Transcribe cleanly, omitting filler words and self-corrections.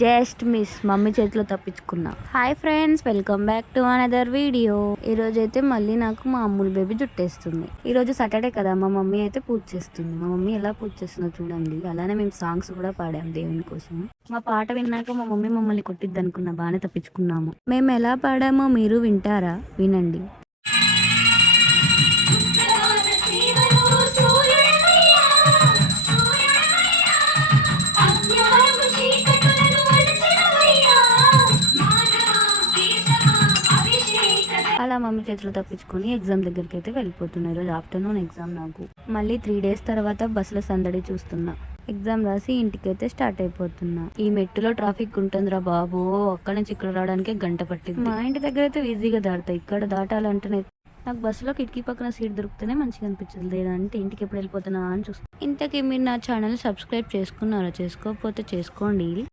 Just miss mummy చేతిలో తప్పించుకున్నా. Hi friends, welcome back to another video. ఈ రోజు అయితే మళ్ళీ నాకు మా అమ్ముల్ బేబీ జుట్టేస్తుంది. ఈ రోజు సాటర్డే కదా, మా మమ్మీ అయితే పూజ చేస్తుంది. మా మమ్మీ ఎలా పూజ చేస్తుందో చూడండి. అలానే మేము సాంగ్స్ కూడా పాడాం దేవుని కోసం. మా పాట విన్నాక మా మమ్మీ మమ్మల్ని కొట్టిద్ది అనుకున్నా, బాగానే తప్పించుకున్నాము. మేము ఎలా పాడామో మీరు వింటారా? వినండి. అలా మమ్మీ చేతిలో తప్పించుకొని ఎగ్జామ్ దగ్గరికి అయితే వెళ్ళిపోతున్నారు. ఈరోజు ఆఫ్టర్నూన్ ఎగ్జామ్ నాకు. మళ్ళీ 3 days తర్వాత బస్సులో సందడి చూస్తున్నా. ఎగ్జామ్ రాసి ఇంటికైతే స్టార్ట్ అయిపోతున్నా. ఈ మెట్టులో ట్రాఫిక్ ఉంటుందిరా బాబు, అక్కడి నుంచి ఇక్కడ రావడానికి గంట పట్టింది. మా ఇంటి దగ్గర అయితే ఈజీగా దాటుతాయి, ఇక్కడ దాటాలంటేనే నాకు బస్సులో కిటికీ పక్కన సీట్ దొరికితేనే మంచిగా అనిపించదు, లేదంటే ఇంటికి ఎప్పుడు వెళ్ళిపోతున్నా అని చూస్తాను. ఇంతకీ మీరు నా ఛానల్ సబ్స్క్రైబ్ చేసుకున్నారా? చేసుకోకపోతే చేసుకోండి.